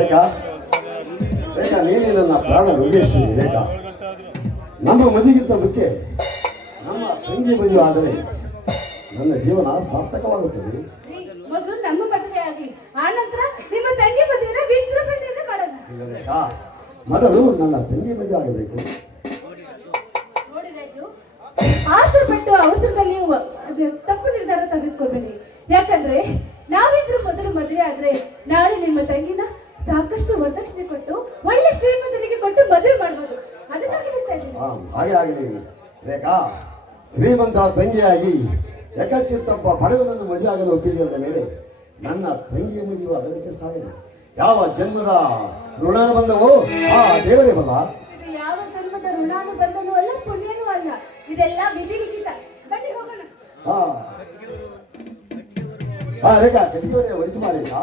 ಬೇಕಾ ಬೇಕಾ ನೀನೇ ನನ್ನ ಪ್ರಾಣ ಯೋಗೇಶ್ವರಿ ಬೇಕಾ ನಮ್ಮ ಮದುವೆಗಿಂತ ಮುಂಚೆ ನಮ್ಮ ತಂಗಿ ಮದುವೆ ಆದರೆ ನನ್ನ ಜೀವನ ಸಾರ್ಥಕವಾಗುತ್ತದೆ. ಮೊದಲು ನಮ್ಮ ಮದುವೆ ಆಗಲಿ, ಆ ನಂತರ ನಿಮ್ಮ ತಂಗಿ ಮದುವೆನ ವಿಜೃಂಭಣೆಯಿಂದ ಮಾಡೋಣ. ಇಲ್ಲ ಬೇಕಾ ಮೊದಲು ನನ್ನ ತಂಗಿ ಮದುವೆ ಆಗಬೇಕು. ನೋಡಿ ರಾಜು, ಆತುರಪಟ್ಟು ಅವಸರದಲ್ಲಿ ತಪ್ಪು ನಿರ್ಧಾರ ತೆಗೆದುಕೊಳ್ಬೇಡಿ. ಯಾಕಂದ್ರೆ ನಾವಿಬ್ರು ಮೊದಲು ಮದುವೆ ಆದ್ರೆ ನಾಳೆ ನಿಮ್ಮ ತಂಗಿನ ಸಾಕಷ್ಟು ವರದಕ್ಷಿಣೆ ಕೊಟ್ಟು ಒಳ್ಳೆ ಶ್ರೀಮಂತರಿಗೆ ಕೊಟ್ಟು ಮದುವೆ ಮಾಡ್ಬೋದು. ಅದಕ್ಕಾಗಿ ಹೇಳ್ತಾ ಇದ್ದೀನಿ. ಹಾಗೆ ಆಗಲಿ ಬೇಕಾ ಶ್ರೀಮಂತ ತಂಗಿಯಾಗಿ ಯಕಚಿತ್ತಪ್ಪ ಬಡವನನ್ನು ಮದುವೆ ಆಗಲು ಒಪ್ಪಿದ ಮೇಲೆ ನನ್ನ ತಂಗಿಯ ಮದುವೆ ಆಗಲಿಕ್ಕೆ ಸಾಗಿದೆ. ಯಾವ ಜನ್ಮದ ಋಣ ಬಂದವೋ ಆ ದೇವರೇ ಬಲ್ಲ. ಇದು ಯಾವ ಜನ್ಮದ ಋಣಾನು ಬಂದನೂ ಅಲ್ಲ, ಪುಣ್ಯನೂ ಅಲ್ಲ, ಇದೆಲ್ಲ ವಿಧಿ ಲಿಖಿತ. ಬನ್ನಿ ಹೋಗೋಣ. ರೇಖಾ ಕಟ್ಟಿಗೆ ವಯಸ್ಸು ಮಾರೇಖಾ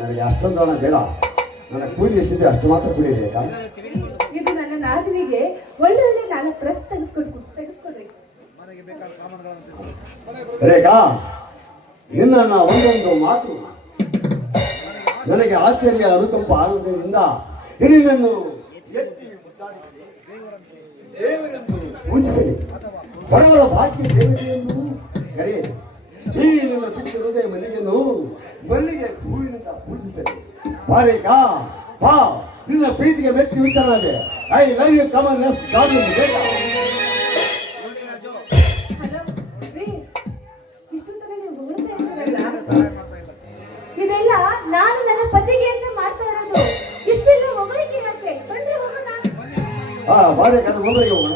ನನಗೆ ಅಷ್ಟೊಂದು ಹಣ ಬೇಡ, ನನ್ನ ಕೂಲಿ ಎಷ್ಟಿದೆ ಅಷ್ಟು ಮಾತ್ರ ಕುಡಿಯಬೇಕಾ? ಇದು ನನ್ನ ನಾದಿನಿಗೆ ಒಳ್ಳೆ ಒಳ್ಳೆ 4 ಡ್ರೆಸ್ ತೆಗೆದುಕೊಡ್ರಿ. ರೇಖಾ ನಿನ್ನ ಒಂದೊಂದು ಮಾತು ನನಗೆ ಆಶ್ಚರ್ಯ ಅನುಕಂಪ ಆನಂದದಿಂದ ನಿನ್ನನ್ನು ಎತ್ತಿ ದೇವರೆಂದು ಪೂಜಿಸಲಿ, ಬಡವರ ಭಾಗ್ಯ ದೇವತೆಯನ್ನು ಕರೆಯಲಿ. ಈ ನಿನ್ನ ಬಿಟ್ಟು ಹೃದಯ ಮಲ್ಲಿಗೆಯನ್ನು ಮಲ್ಲಿಗೆ ಹೂವಿನಿಂದ ಪೂಜಿಸಲಿ. ಬಾರೇಕಾ ಬಾ, ನಿನ್ನ ಪ್ರೀತಿಗೆ ಮೆಚ್ಚಿ ವಿಚಾರದೆ I love you come on yes darling ಬೇಕಾ. ಹಲೋ ರೀ, ಇಷ್ಟೊಂದು ನೀವು ಹೊರಡ್ತಾ ಇರ್ತೀರಲ್ಲ, ಇದೆಲ್ಲ ನಾನು ನನ್ನ ಪತಿಗೆ ಅಂತ ಮಾಡ್ತಾ ಇರೋದು. ಇಷ್ಟೆಲ್ಲ ಹೊಗಳಿಕೆ ಯಾಕೆ? ಬನ್ನಿ ಹೋಗೋಣ. ಬಾರೇಕಾ ಮೊದಲಿಗೆ ಹೋಗೋಣ.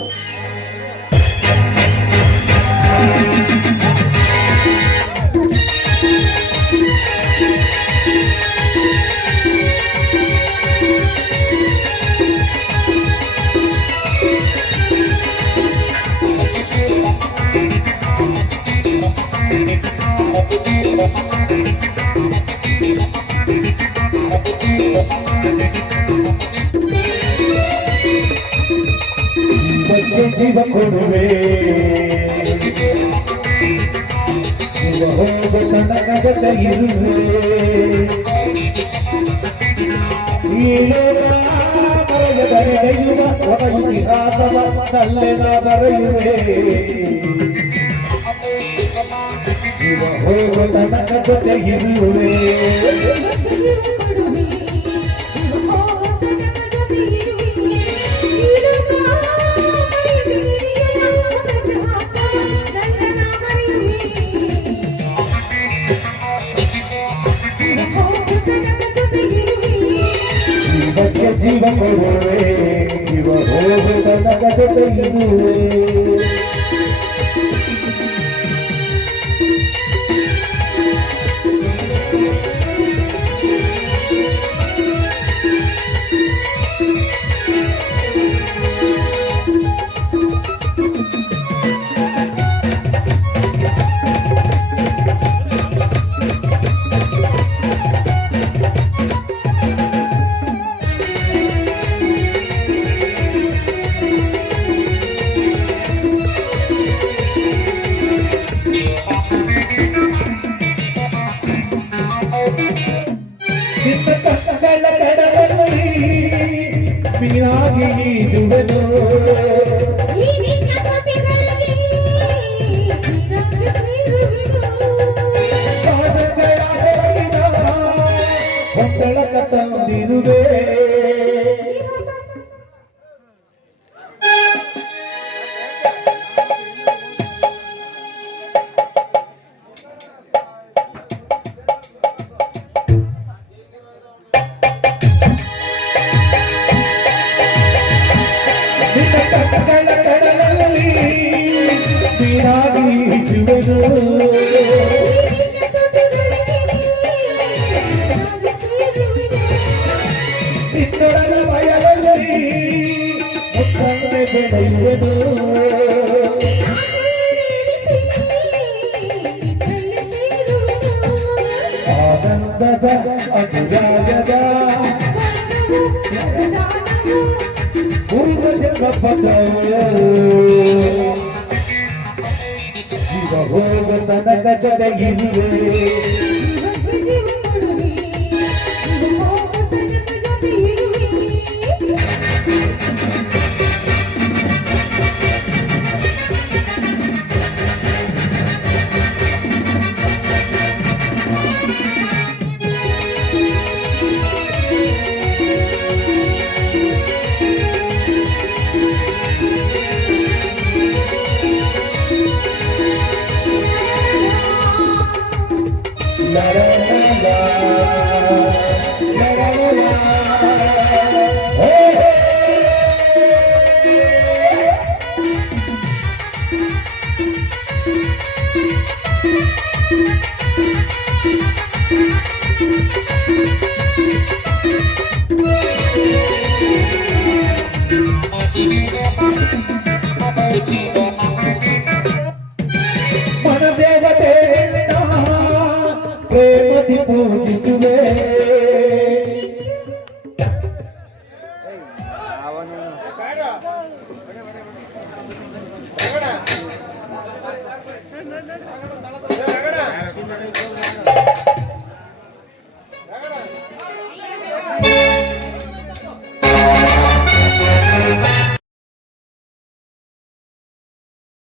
ಜೀವ ಕೊಡುವೆ ಹೋಗ ನನಗದ ಇರುವೆ ಈ ಲೋಕ ಬರೆಯುವ ಒಳ ಇತಿಹಾಸವ ನಲ್ಲೆನ ಬರೆಯುವೆ ಜೀವ ಹೋಗ ನನಗ ಜೊತೆ ಇರುವೆ. ಜೀವ ಕೊಡುವೆ ಜೀವ ಹೋಗ ನನಗ ಜೊತೆ ಇರುವೆ. ಮೀನಾಗಿ ಈಜುವೆನು ಹೊಟ್ಟಳಕ ತಂದಿರುವೆ. ಬಯಲಲ್ಲಿ ಬೆಳೆಯುವೆನು ಆನಂದದ ಅನುರಾಗದ ಪೂರ್ವ ಜನ್ಮ ಪತ್ರವು ಜೀವ ಹೋಗ ತನಕ ಜೊತೆಗಿರುವೆ La la la la la la la hey, hey. ಮನದೇವತೆ ಪ್ರೇಮದಿ ಪೂಜಿಸುವೆ ಅವನು